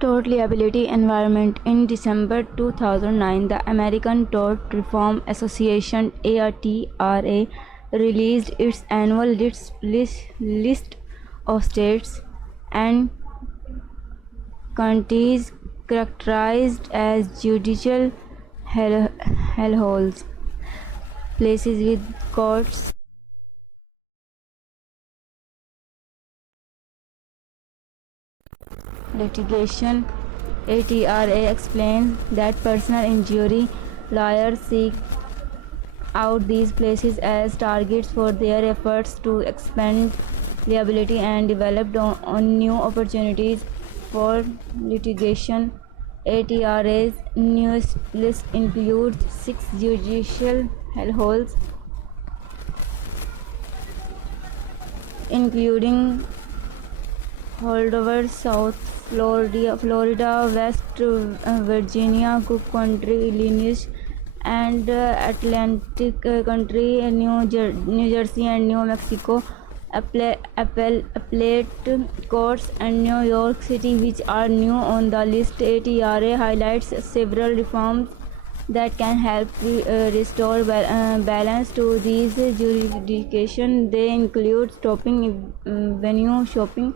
Tort liability environment. In December 2009, the American Tort Reform Association (ARTRA) released its annual list of states and counties characterized as judicial hellholes, places with courts litigation. ATRA explains that personal injury lawyers seek out these places as targets for their efforts to expand liability and develop on new opportunities for litigation. ATRA's newest list includes 6 judicial hellholes, including holdovers, South Florida, West Virginia, Cook Country, Illinois, and Atlantic Country, New Jersey, and New Mexico, appellate courts, and New York City, which are new on the list. ATRA highlights several reforms that can help restore balance to these jurisdictions. They include stopping venue shopping,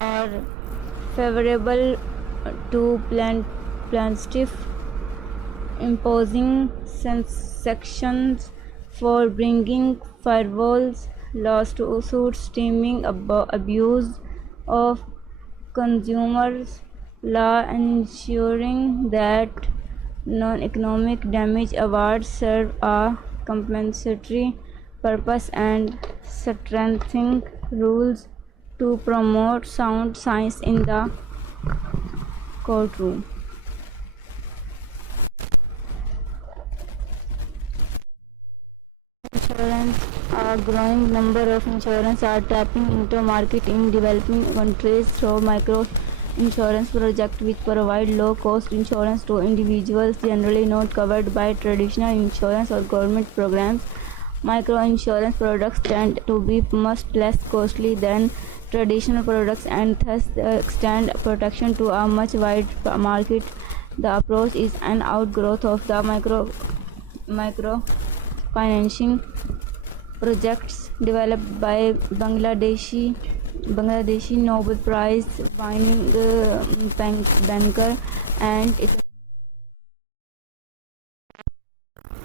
are favorable to plaintiffs, imposing sanctions for bringing frivolous lawsuits, stemming abuse of consumers law, ensuring that non-economic damage awards serve a compensatory purpose, and strengthening rules to promote sound science in the courtroom. Insurance. A growing number of insurers are tapping into market in developing countries through micro insurance projects which provide low-cost insurance to individuals generally not covered by traditional insurance or government programs. Micro-insurance products tend to be much less costly than traditional products and thus extend protection to a much wider market. The approach is an outgrowth of the micro financing projects developed by Bangladeshi Nobel Prize winning banker and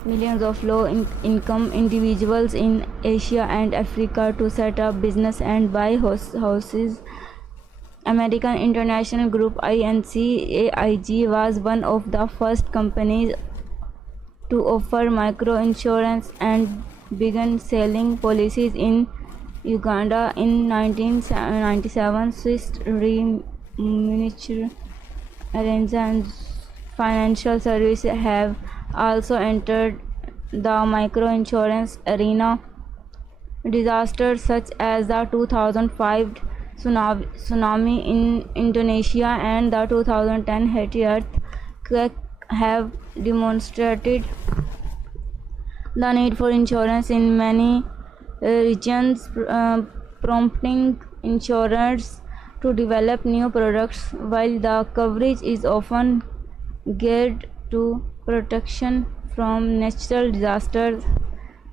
millions of low-income individuals in Asia and Africa to set up business and buy houses. American International Group (INC) AIG was one of the first companies to offer micro-insurance and began selling policies in Uganda in 1997. Swiss Re-Munich and Financial Services have also entered the micro-insurance arena. Disasters such as the 2005 tsunami in Indonesia and the 2010 Haiti earthquake have demonstrated the need for insurance in many regions, prompting insurers to develop new products. While the coverage is often geared to protection from natural disasters,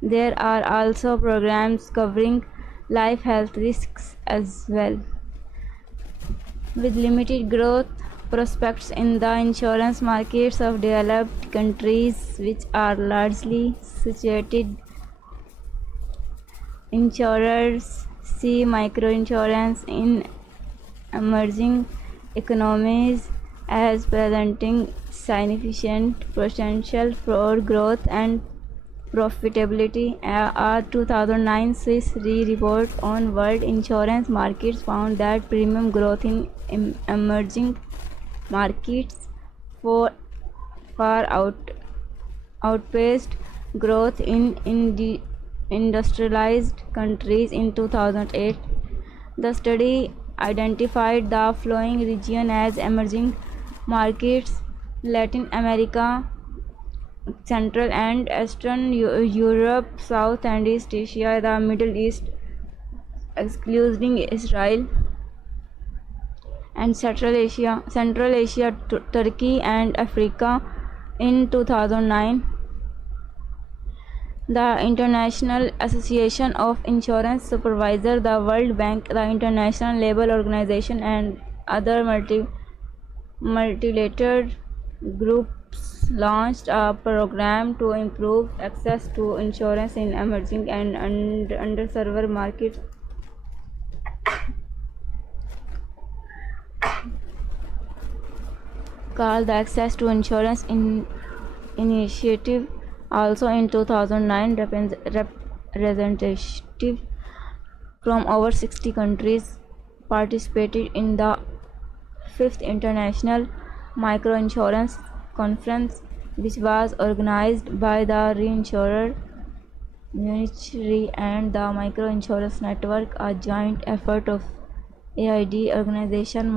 there are also programs covering life health risks as well. With limited growth prospects in the insurance markets of developed countries, which are largely situated, insurers see microinsurance in emerging economies as presenting significant potential for growth and profitability. A 2009 Swiss Re report on world insurance markets found that premium growth in emerging markets far outpaced growth in industrialized countries. In 2008, the study identified the following regions as emerging markets: Latin America, Central and Eastern Europe, South and East Asia, the Middle East, excluding Israel and Central Asia, Turkey and Africa. In 2009, the International Association of Insurance Supervisors, the World Bank, the International Labour Organization, and other multilateral groups launched a program to improve access to insurance in emerging and underserved markets. Called the Access to Insurance Initiative. Also in 2009, representatives from over 60 countries participated in the 5th International Microinsurance Conference, which was organized by the reinsurer Munich Re and the Microinsurance Network, a joint effort of AID organization,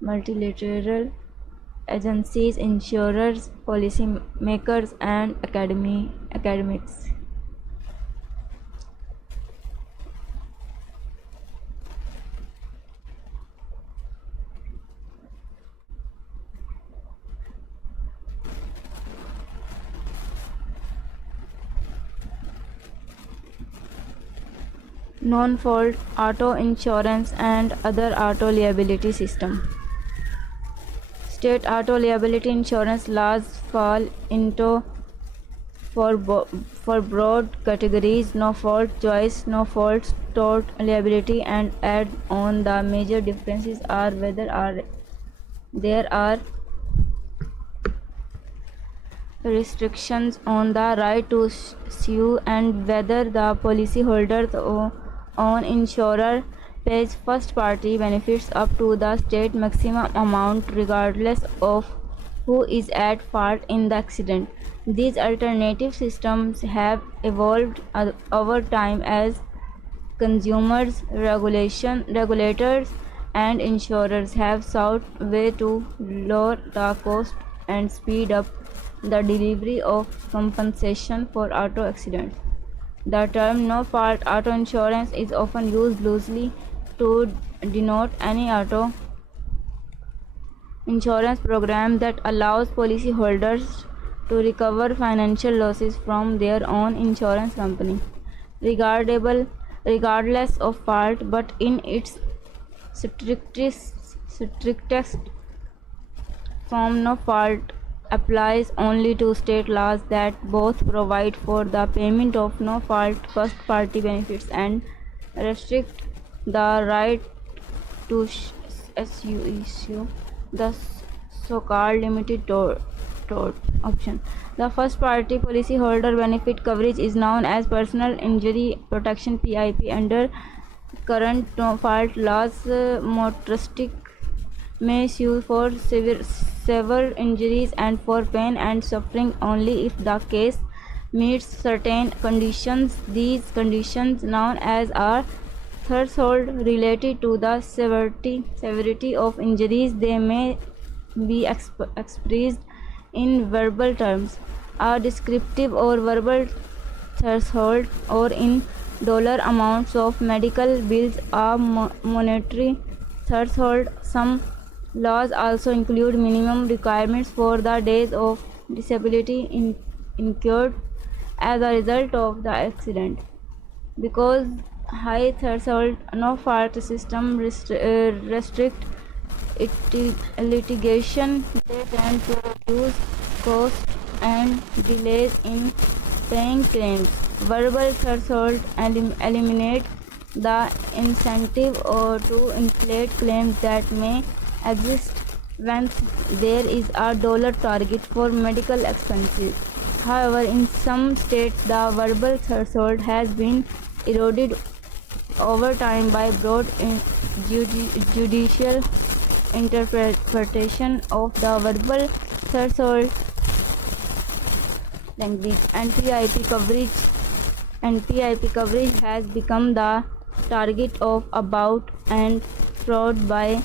multilateral agencies, insurers, policymakers, and academics. Non-fault auto insurance and other auto liability system. State auto liability insurance laws fall into four broad categories: no fault choice, no fault tort liability, and add on. The major differences are whether there are restrictions on the right to sue and whether the policyholder's own insurer pays first party benefits up to the state maximum amount regardless of who is at fault in the accident. These alternative systems have evolved over time as consumers, regulators, and insurers have sought ways to lower the cost and speed up the delivery of compensation for auto accidents. The term no-fault auto insurance is often used loosely to denote any auto insurance program that allows policyholders to recover financial losses from their own insurance company, regardless of fault, but in its strictest form, no fault applies only to state laws that both provide for the payment of no-fault first-party benefits and restrict the right to sue, the so-called limited tort option. The first-party policyholder benefit coverage is known as personal injury protection (PIP). Under current no-fault laws, motorists may sue for severe injuries and for pain and suffering only if the case meets certain conditions. These conditions, known as a threshold, related to the severity of injuries. They may be expressed in verbal terms, a descriptive or verbal threshold, or in dollar amounts of medical bills, a monetary threshold. Some laws also include minimum requirements for the days of disability incurred as a result of the accident. Because high threshold no-fault system restrict litigation, they tend to reduce costs and delays in paying claims. Verbal threshold eliminate the incentive or to inflate claims that may exist when there is a dollar target for medical expenses. However, in some states, the verbal threshold has been eroded over time by broad judicial interpretation of the verbal threshold language, and PIP coverage has become the target of abuse and fraud by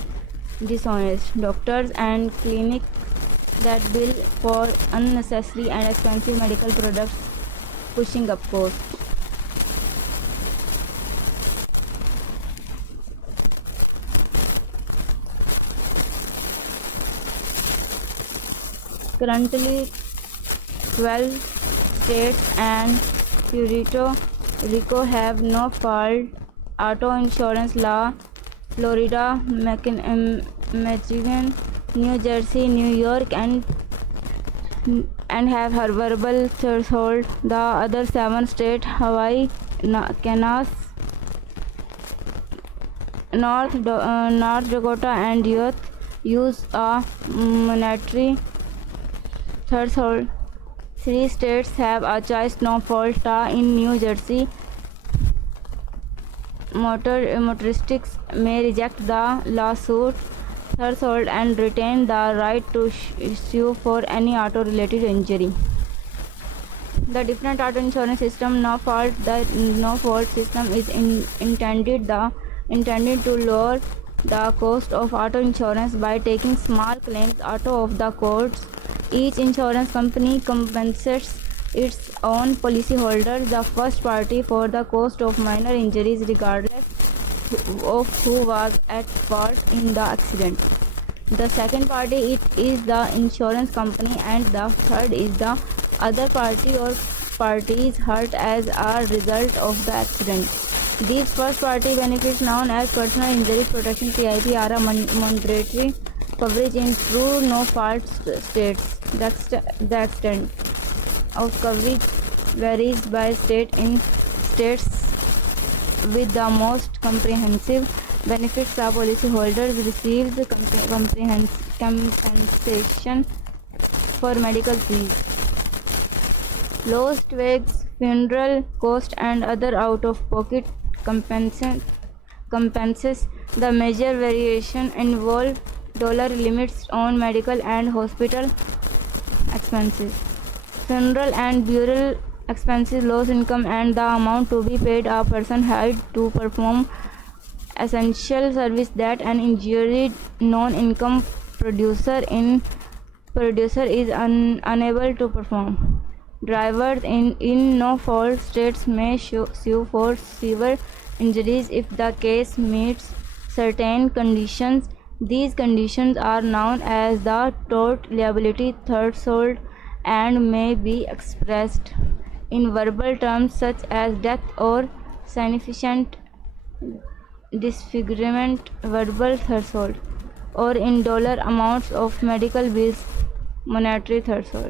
dishonest doctors and clinics that bill for unnecessary and expensive medical products, pushing up costs. Currently, 12 states and Puerto Rico have no-fault auto insurance law. Florida, Michigan, New Jersey, New York, and have her verbal threshold. The other 7 states, Hawaii, Kansas, North Dakota, and Utah, use a monetary threshold. 3 states have a choice no-fault law. In New Jersey, motorists may reject the lawsuit threshold and retain the right to sue for any auto-related injury. The different auto insurance system the no-fault system is intended to lower the cost of auto insurance by taking small claims out of the courts. Each insurance company compensates its own policyholder, the first party, for the cost of minor injuries regardless of who was at fault in the accident. The second party is the insurance company, and the third is the other party or parties hurt as a result of the accident. These first party benefits, known as personal injury protection (PIP), are a mandatory coverage in true no-fault states. The extent of coverage varies by state. In states with the most comprehensive benefits, the policyholders receive compensation for medical fees, lost wages, funeral costs, and other out-of-pocket compensations. The major variation involve dollar limits on medical and hospital expenses, funeral and burial expenses, lost income, and the amount to be paid a person had to perform essential service that an injured non-income producer is unable to perform. Drivers in no-fault states may sue for severe injuries if the case meets certain conditions. These conditions are known as the tort liability threshold and may be expressed in verbal terms such as death or significant disfigurement verbal threshold, or in dollar amounts of medical bills monetary threshold.